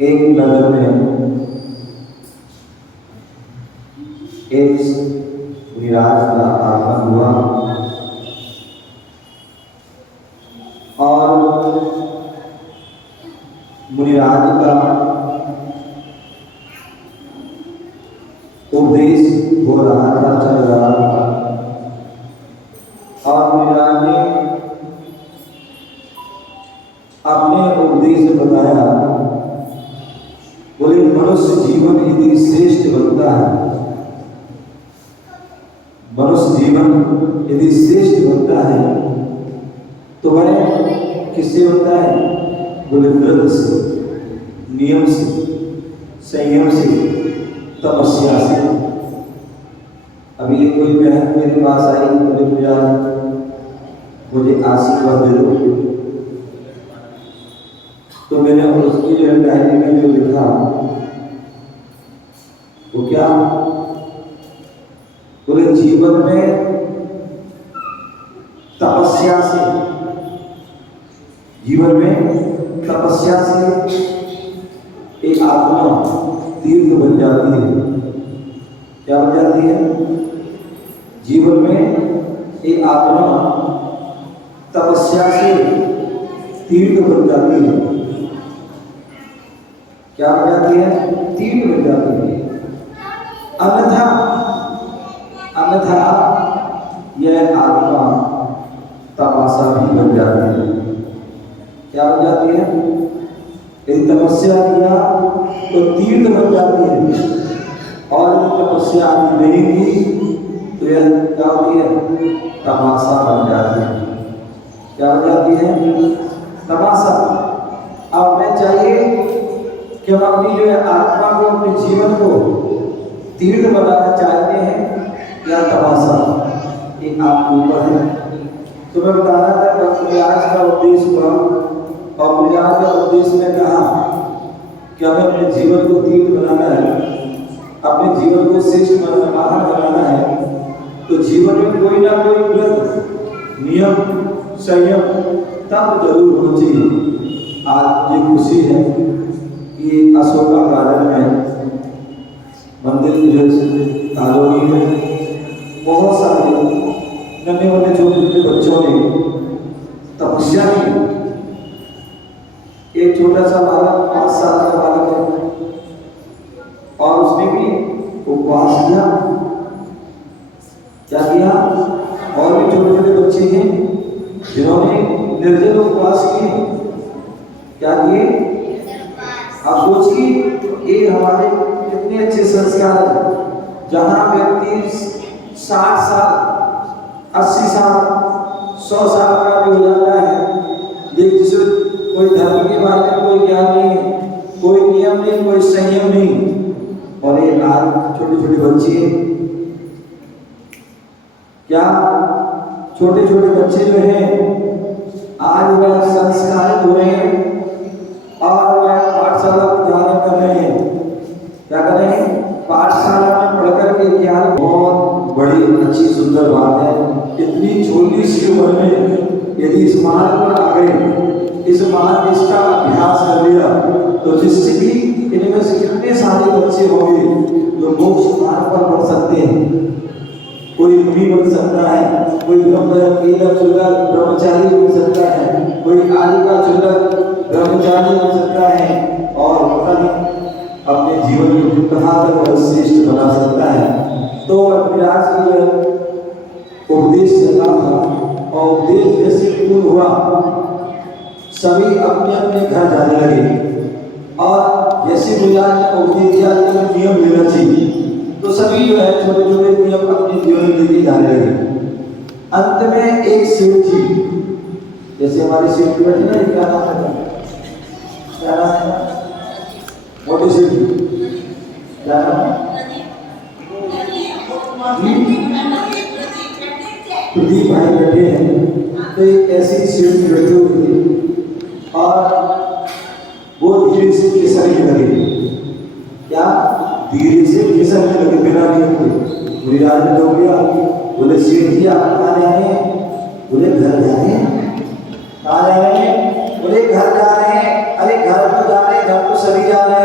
एक नगर में एक मुनिराज का आगमन हुआ और मुनिराज का उपदेश हो रहा था, चल रहा था। और मुनिराज ने अपने उपदेश में बताया, बोले मनुष्य जीवन यदि श्रेष्ठ बनता है, मनुष्य जीवन यदि श्रेष्ठ बनता है तो वह किससे बनता है? बोले व्रत से, नियम से, संयम से, तपस्या से। अभी ये कोई बहन मेरे पास आई, बोले पूजा मुझे आशीर्वाद दे दो, तो मैंने उसकी जो डायरी में जो लिखा वो क्या? बोले जीवन में तपस्या से, जीवन में तपस्या से एक आत्मा तीर्थ बन जाती है। क्या बन जाती है? जीवन में एक आत्मा तपस्या से तीर्थ बन जाती है। क्या बन जाती है? तीर्थ बन जाती है। अन्यथा यह आत्मा तपस्या भी बन जाती है। क्या बन जाती है? यदि तपस्या किया तो तीर्थ बन जाती है, और यदि तपस्या आदि नहीं की तो यह क्या होती है? तमाशा बन जाती है। क्या बन जाती है? तमाशा। अब मैं चाहिए कि हम अपनी जो है आत्मा को, अपने जीवन को तीर्थ बनाना चाहते हैं या तमाशा, ये आपके ऊपर है। तो मैं बता रहा था मुनिराज का उपदेश हुआ, और मुनिराज के उपदेश में कहा कि हमें अपने जीवन को तीर्थ बनाना है, अपने जीवन को श्रेष्ठ महान बनाना है, तो जीवन में कोई ना कोई व्रत, नियम, संयम तब जरूर होना चाहिए। आज मुझे खुशी है कि अशोका गार्डन में मंदिर की जो कॉलोनी में बहुत सारे नन्हे वाले छोटे बच्चों ने तपस्या की। एक छोटा सा बालक, 5 साल का बालक है, और उसने भी उपवास किया। क्या किया? और भी छोटे छोटे बच्चे हैं जिन्होंने निर्जल उपवास किए। क्या किए? आप सोचिए, ये हमारे कितने अच्छे संस्कार हैं, जहाँ व्यक्ति 60 साल, 80 साल, 100 साल का भी हो जाता है, लेकिन जिसे कोई धर्म के बारे में कोई ज्ञान नहीं है, कोई नियम नहीं, कोई संयम नहीं, और ये आज छोटे छोटे बच्चे, क्या छोटे छोटे बच्चे जो हैं आज वह संस्कारित हुए हैं और वह पाठशाला को धारण कर रहे हैं। क्या कर रहे हैं? पाठशाला में पढ़कर के ज्ञान। बहुत बड़ी अच्छी सुंदर बात है। इतनी छोटी सी उम्र में यदि इस मार्ग पर आ गए, इस मार्ग इसका अभ्यास कर लिया, तो जिससे भी इनमें से कितने सारे बच्चे होंगे जो मोक्ष मार्ग पर बढ़ सकते हैं। कोई मुनि बन सकता है, कोई ब्रह्मचारी बन सकता है, कोई आलिका चुल्लक ब्रह्मचारी बन सकता है, और पता नहीं अपने जीवन को कहाँ तक श्रेष्ठ बना सकता है। तो मुनिराज की जो उपदेश चला था, और उपदेश जैसे पूर्ण हुआ, सभी अपने अपने घर जाने लगे। और जैसे मुनिराज ने उपदेश दिया कि नियम लेना चाहिए, तो सभी जो है छोटे छोटे नियम अपने जीवन में लेके जाने लगे। अंत में एक सेठ जी, जैसे हमारी सेठ बैठी ना, क्या नाम है? क्या नाम है? मोटी सेठ जी, क्या नाम है? प्रदीप भाई बैठे हैं। तो एक ऐसी सेठ बैठे हुए थे, और वो धीरे से खिसकने लगे। क्या? धीरे से खिसकने लगे बिना नियम के। मुनिराज ने रोक लिया। बोले सेठ जी आप कहाँ रहे हैं? बोले घर जा रहे हैं। कहाँ जा रहे हैं? बोले घर जा रहे हैं। अरे घर तो जा रहे हैं, घर तो सभी जा रहे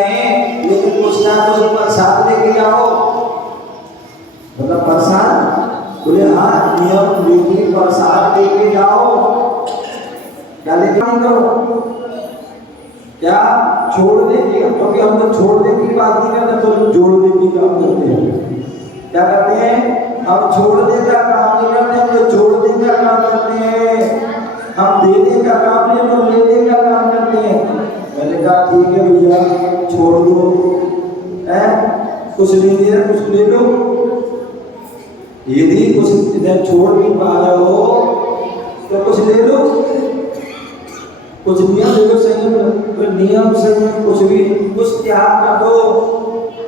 क्या छोड़ने की, क्योंकि हम तो छोड़ने की बात नहीं करते, तो जोड़ने की काम करते हैं। क्या करते हैं? हम छोड़ने का काम नहीं करते, हम तो जोड़ने का काम करते हैं। हम देने का काम नहीं, तो लेने का काम करते हैं। मैंने कहा ठीक है भैया, छोड़ दो, है कुछ नहीं दिया, कुछ ले लो। यदि कुछ छोड़ नहीं पा रहे हो तो कुछ ले लो, कुछ नियम ले लो, संयम, नियम संयम कुछ भी, कुछ त्याग कर दो।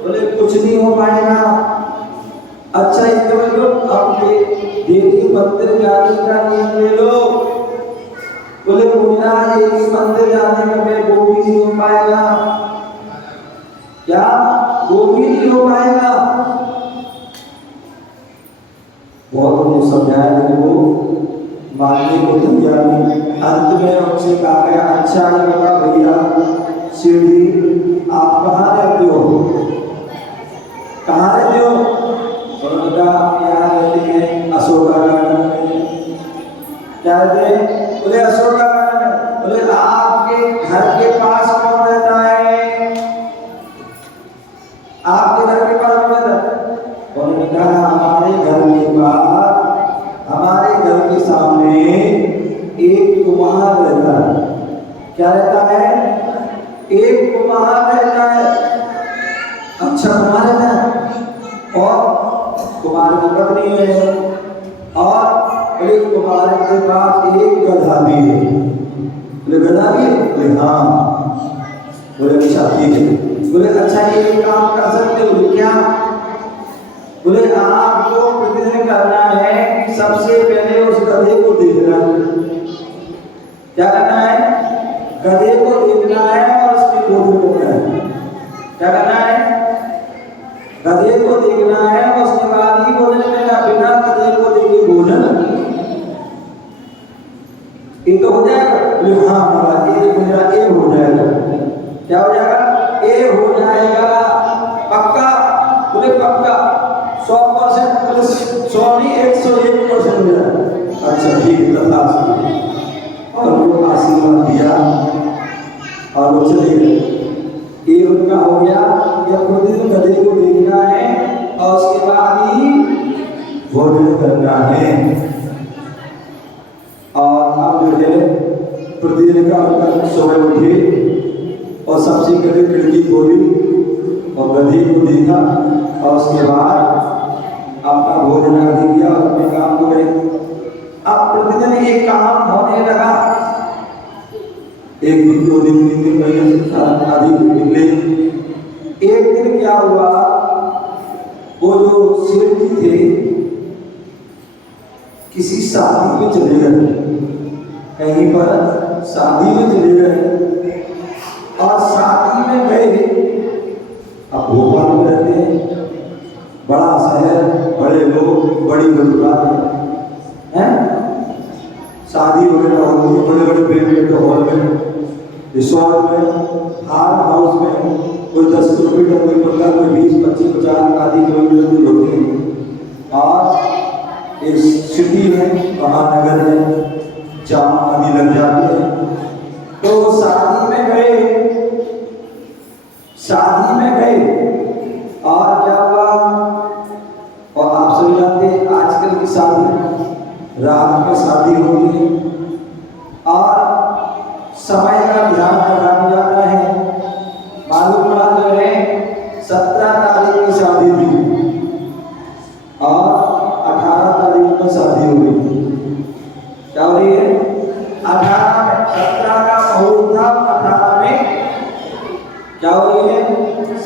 बोले कुछ नहीं हो पाएगा। अच्छा ये समझ लो, अब देवी मंदिर जाने का नियम ले लो। बोले मुन्ना देवी मंदिर जाने का मैं वो भी नहीं हो पाएगा। क्या वो भी नहीं हो पाएगा? बहुत लोग समझाया, लेकिन वो मानने को तैयार नहीं। अंत में उनसे कहा गया, अच्छा ये बता भैया शिरडी आप कहाँ रहते हो? कहाँ रहते हो? उन्होंने कहा यहाँ रहते हैं अशोका गार्डन में। क्या रहते हैं? बोले अशोका गार्डन में। बोले आपके घर के पास कौन रहता है? आपके घर के पास कौन रहता है? उन्होंने कहा हमारे घर के पास, हमारे घर के सामने एक कुम्हार रहता है। क्या रहता है? एक कुम्हार रहता है। अच्छा कुम्हार रहता है, और कुम्हार की पत्नी है, और एक कुम्हार के पास एक गधा भी है। बोले गधा भी है? बोले हाँ। बोले अच्छा ठीक है। बोले अच्छा ये काम कर सकते हो? बोले क्या? बोले आपको प्रतिदिन करना है कि सबसे पहले उस गधे को देखना है। क्या करना है? गधे को देखना है और उसकी गोद करना है। क्या करना है? गधे को देखना है और उसके बाद ही भोजन लेना। बिना गधे को देखे भोजन ये तो हो जाएगा? बोले हाँ महाराज, ये मेरा ए हो जाएगा। क्या हो जाएगा? ए हो जाएगा पक्का? बोले पक्का 100%। बोले 100 नहीं 101% हो जाएगा। अच्छा ठीक है, और वो आशीर्वाद दिया और वो चले गए। ये उनका हो गया, या प्रतिदिन गधे को देखना है और उसके बाद ही भोजन करना है। और अब जो है प्रतिदिन का उनका सुबह उठे और सबसे पहले खिड़की खोली और गधे को देखा और उसके बाद अपना भोजन आदि किया और अपने काम को गए। अब प्रतिदिन एक काम होने लगा। एक दिन, 2 दिन, 3 दिन, महीने आदि निकले। एक दिन क्या हुआ, वो जो सेठ जी थे किसी शादी में चले गए, कहीं पर शादी में चले गए, और शादी में गए। अब भोपाल में रहते हैं, बड़ा शहर, बड़े लोग, बड़ी बड़ी बातें हैं, शादी वगैरह होती है बड़े बड़े बैंक्वेट हॉल में, रिसोर्ट में, फार्म हाउस में। कोई 10 किलोमीटर, कोई 15, कोई 20, 25, 50 आदि किलोमीटर दूर होती है। और एक सिटी में, महानगर में जाम आदि लग जाती है। तो शादी में गए, शादी में गए, और क्या हुआ? और आप सभी जानते हैं आजकल की शादी रात में शादी होती है और समय का ध्यान रखा नहीं जाता है। मालूम पड़ा जो है 17 तारीख की शादी थी और 18 तारीख में शादी हो गई। क्या हो रही है? 18 में, 17 का मुहूर्त था, 18 में क्या हो रही है?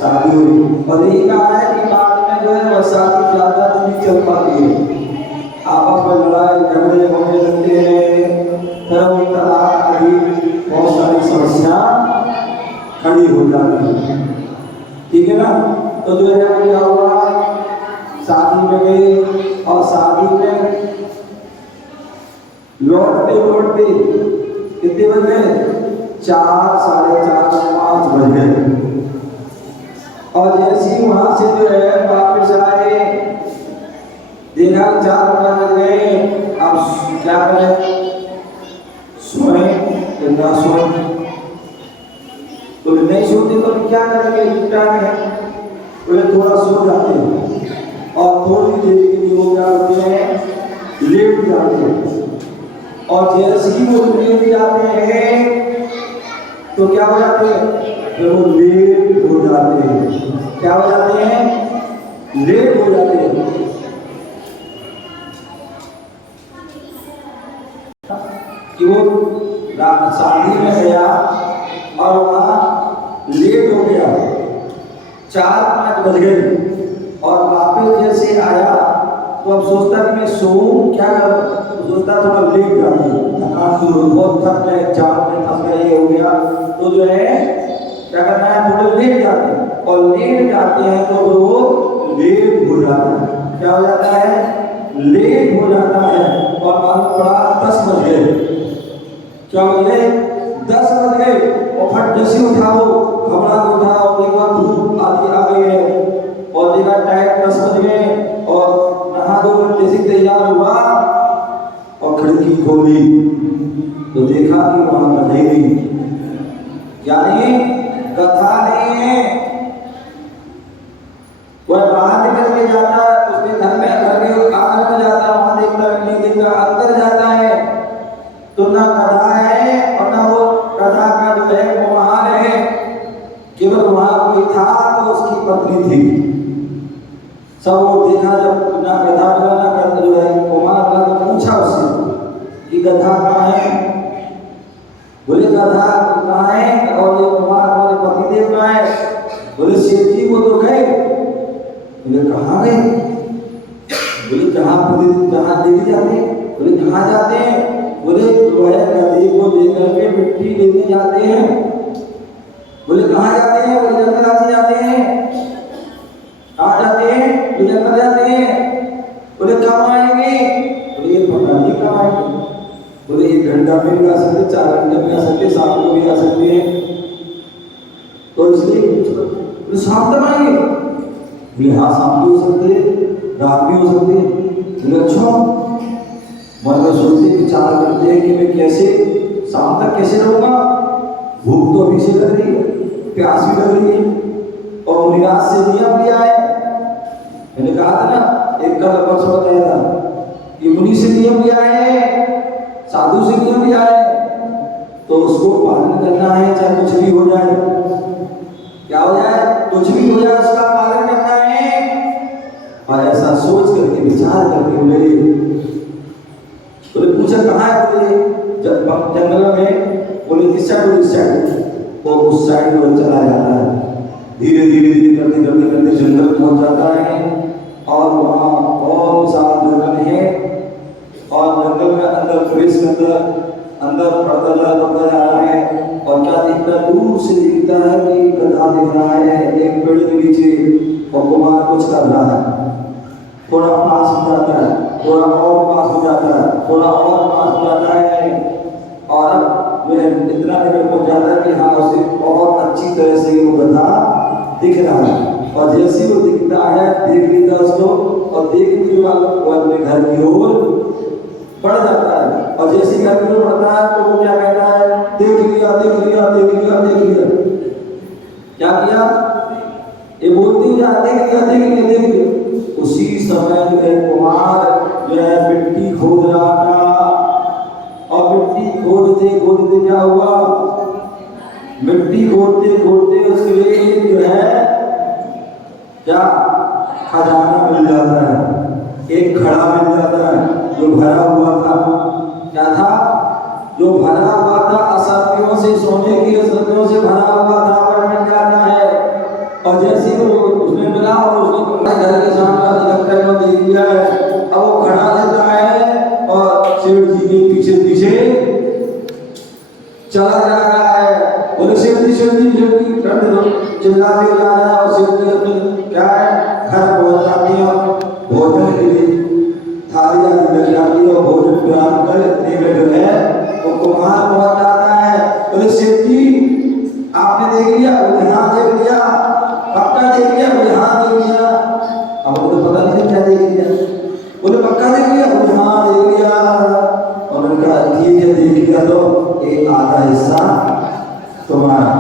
शादी हो रही। और यही कहा है कि बाद में जो है वह शादी ज्यादा दिन नहीं चल पाती है, आपस में लड़ाई झगड़े होने लगते हैं, तलाक आदि बहुत सारी समस्या खड़ी हो जाती है। ठीक है ना? तो जो है वो क्या हुआ, शादी में गए और शादी में लौटते कितने बज गए? 4, साढ़े 4, 5 बज गए। और जैसे वहां से जो है वापस आए, देखा 4 बज गए। अब क्या करें? सोए ना सोए? बोले नहीं सोते तो क्या करेंगे, इतना है। बोले थोड़ा सो जाते हैं और थोड़ी देर के लिए वो क्या करते हैं, लेट जाते हैं। और जैसे ही वो लेट जाते हैं तो क्या हो जाते हैं, फिर वो लेट हो जाते हैं। क्या हो जाते हैं, लेट हो जाते हैं। कि वो शादी में गया और वहां लेट हो गया, 4-5 बज गए और वापस जैसे आया तो अब सोचता कि मैं सोऊं क्या करूं, तो सोचता थोड़ा लेट जाती है, थकान दूर, बहुत थक गए, जाम में फंस गए, ये हो गया, तो जो है क्या करना है, थोड़े लेट जाते हैं। और लेट जाते हैं तो वो लेट हो जाता है। क्या हो जाता है, लेट हो जाता है। और मालूम पड़ा 10 बज गए। क्या हो गए, 10 बज गए और फट जैसे उठाओ, घबरा के उठाओ, देखा धूप आदि आ गई है और देखा टाइम 10 बज गए और नहा धो जैसे तैयार हुआ और खिड़की खोली तो देखा कि वहां गधा नहीं, यानी गधा नहीं है। वह बाहर निकल के जाता है, उसके घर में आंगन में जाता है, वहां देखता नहीं देखता, अंदर जाता है तो ना गधा है और ना वो गधा का जो है कुम्हार है, केवल वहां कोई था तो उसकी पत्नी थी। सब वो देखा, जब ना गधा मिला ना गधा जो है कुम्हार का, तो पूछा उससे कि गधा कहाँ है। बोले गधा कहाँ है और ये कुम्हार हमारे पतिदेव कहाँ है। बोले सेठ जी वो तो गए। बोले कहाँ गए। बोले जहाँ देवी जाते हैं। बोले कहाँ जाते हैं। बोले वह गधे को लेकर के मिट्टी लेने जाते हैं। बोले कहाँ जाते हैं। बोले जंगल जाते हैं। कहाँ जाते हैं। बोले जंगल जाते हैं। बोले कब आएंगे। बोले पता नहीं कब आएंगे। बोले 1 घंटा में भी आ सकते, 4 घंटे में आ सकते, शाम को भी आ सकते हैं, तो इसलिए शाम तक आएंगे। बोले हाँ शाम भी हो सकते हैं, रात भी हो सकती है। बोले अच्छा। मन में सोचते विचार करते हैं कि मैं कैसे शाम तक कैसे रहूंगा, भूख तो अभी से लग रही है, प्यास भी लग रही है और मुनिराज से नियम लिया है। मैंने कहा था ना, एक कल परसों बताया था कि मुनि से नियम लिया है, साधु से नियम लिया है, तो उसको पालन करना है, चाहे कुछ भी हो जाए। क्या हो जाए, कुछ भी हो जाए उसका पालन करना है। और ऐसा सोच करके विचार करके बोले पूछा कहाँ है। बोले जंगल में। बोले इस साइड वो उस साइड में चला जाता है। धीरे धीरे करते जंगल पहुंच जाता है और वहाँ बहुत विशाल जंगल है और जंगल में अंदर प्रवेश अंदर पड़ता जा रहा है। और क्या दिखता है, दूर से दिखता है कि गधा दिख रहा है एक पेड़ के नीचे और कुमार कुछ कर रहा है। थोड़ा पास हो जाता है, थोड़ा और पास हो जाता है, थोड़ा और पास हो जाता है और जो है इतना निकट पहुंच जाता है कि हाँ उसे बहुत अच्छी तरह से वो गधा दिख रहा है। और जैसे वो दिखता है देख लेता उसको और देखने के बाद वो अपने घर की ओर बढ़ जाता है। और जैसे घर की ओर बढ़ता है तो वो क्या कहता है, देख लिया देख लिया देख लिया देख लिया। क्या किया, ये बोलती हुई देख लिया देख लिया देख लिया। उसी समय जो है कुमार जो है मिट्टी खोद रहा था और मिट्टी खोदते क्या हुआ, मिट्टी खोदते उसके लिए जो है क्या खजाना मिल जाता है। एक घड़ा मिल जाता है जो भरा हुआ था। क्या था, जो भरा हुआ था असरपियों से, सोने की असरपियों से भरा हुआ था, पर मिल जाता है। और जैसे वो उसने मिला और उसने घर के सामने रखकर वो देख लिया है। अब वो खड़ा लेता है और सेठ जी के पीछे पीछे चला जा रहा है। बोले सेठ जी चिल्लाते जा रहा है और सेठ जी अपने क्या है घर पहुंच जाती है और भोजन के लिए थाली लग जाती है और भोजन ग्रहण कर इतने में जो है वो कुम्हार पहुंच जाता है। बोले सेठ जी आपने देख लिया। बोले हाँ देख लिया। पक्का देख लिया। बोले हाँ देख लिया। अब तो पता नहीं क्या देख लिया। बोले पक्का देख लिया। बोले हाँ देख लिया। और उनका ठीक है देख लिया तो एक आधा हिस्सा तुम्हारा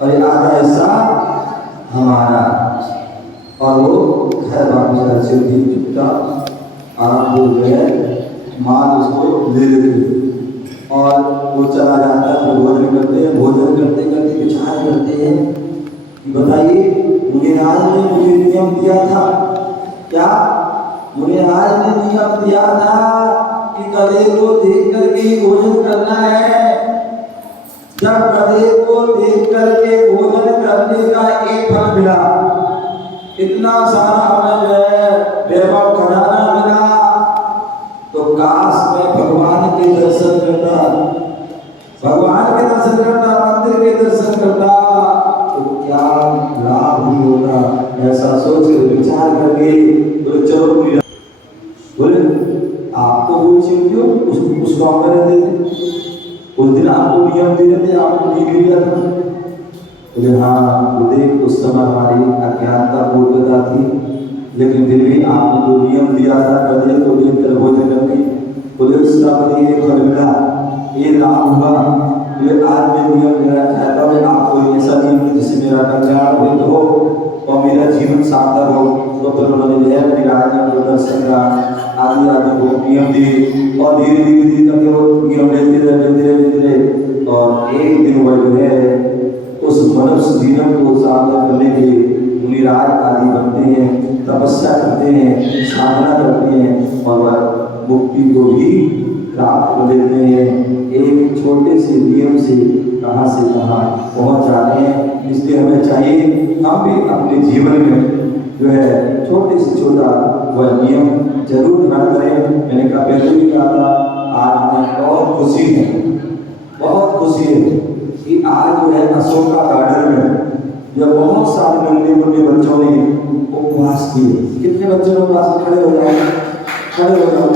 और ये आधा हिस्सा हमारा। और वो घर वापस से भी चुपचाप आराम हो गए, माल उसको ले लेते और वो चला जाता है। तो भोजन करते हैं, भोजन करते करते विचार करते हैं कि बताइए मुनिराज ने मुझे नियम दिया था क्या? मुनिराज ने नियम दिया था कि गधे को देख करके ही भोजन करना है। जब गधे को देख करके भोजन करने का एक फल मिला, इतना सारा हमें जो है वैभव खजाना मिला, तो काश में भगवान के दर्शन करता, भगवान के दर्शन करता, मंदिर के दर्शन करता, तो क्या लाभ ही होगा। ऐसा सोच कर विचार करके बोले चलो बोले आपको वो चीज क्यों उस गाँव में रहते थे, उस दिन आपको नियम दे रहे थे, आपको नहीं मिल था। बोले हाँ बोले उस समय हमारी अज्ञानता मूर्खता थी, लेकिन फिर भी आपने जो नियम दिया था गधे को देख कर भोजन करने, बोले उसका मुझे ये फल मिला, ये लाभ हुआ। बोले आज मैं नियम देना चाहता हूँ आपको ऐसा नियम जिससे मेरा कल्याण हो और मेरा जीवन सार्थक हो। तो फिर उन्होंने दर्शन का आदि आदि को नियम दिए और धीरे धीरे करके वो नियम लेते रहे और एक दिन वह जो है उस मनुष्य जीवन को सार्थक करने के लिए मुनिराज आदि बनते हैं, तपस्या करते हैं, साधना करते हैं और वह मुक्ति को भी प्राप्त कर लेते हैं। एक छोटे से नियम से कहाँ से कहाँ पहुँच जाते हैं। इसलिए हमें चाहिए हम भी अपने जीवन में जो है छोटे से छोटा वह नियम जरूर ध्यान करें। मैंने कहा पहले भी कहा था, आज हमें बहुत खुशी है, बहुत खुशी है कि आज जो है अशोका गार्डन में जब बहुत सारे नन्हे मुन्ने बच्चों ने उपवास किए। कितने बच्चों ने उपवास? खड़े हो जाओ, खड़े हो जाओ।